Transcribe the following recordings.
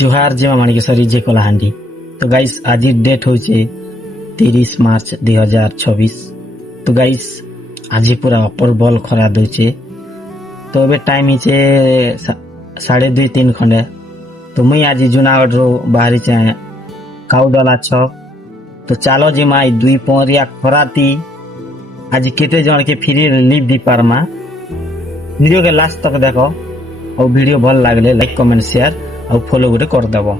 जुहार जीमा माणिकेश्वरी जे कलाहांडी। तो गाइस आज डेट हो 30 मार्च 2026। तो गाइस आज पूरा अपर बल खरा दूचे। तो अबे टाइम ही 2:30-3 खंडे। तो मुई आज जूनागढ़ रो बाहरी चाहे काउडला छक। तो चालो जीमा 2 पोरिया खराती आज केते जन के फ्री रिलीफ दी पारमा। वीडियो के लास्ट तक देखो और वीडियो भल लागले लाइक कमेंट शेयर और फॉलो गुटे कर देबो।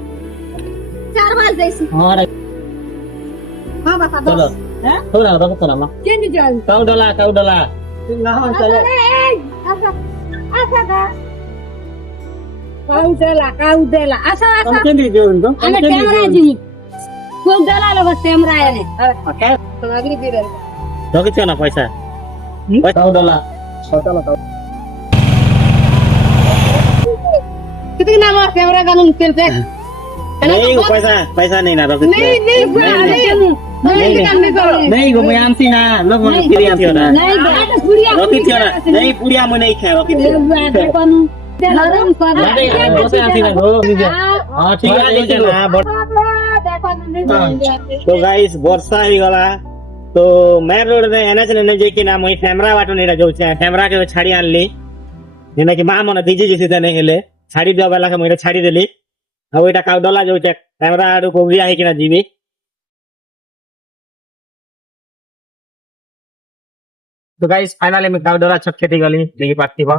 4 मास जैसी हां हां बता दो चलो हैं थोड़ा बाबू चला मा केनी जाल काउडला ना हम चले आसा का काउडला आसा हम केंद्र जोन तो अने कैमरा जी काउडला लो कैमरा है ओके अगली बिरल रोकित ना पैसा काउडला चलो कितनी नाम है कैमरा का नाम चलते नहीं पैसा नहीं ना रोकित नहीं गो मैं आंसी ना लोग मन फ्री आंसी ना रोकित ना नहीं पुड़िया में नहीं खाए रोकित आंसी ना गो हां ठीक है तो गाइस वर्षा ही गला तो मैं रोड रे एनएच ने जे कि ना मैं कैमरा वाटो नहीं जाऊ छे कैमरा के छाड़ी आनली जेना कि मां मन दीजी जैसे तने हेले छाड़ी दिया वाला के मैं छाड़ी देली अब एटा काउडला जाऊ छे कैमरा आडू को बिया है कि ना जीवी। तो गाइस फाइनली मैं काउडला छक खेती गली देखि पाती बा।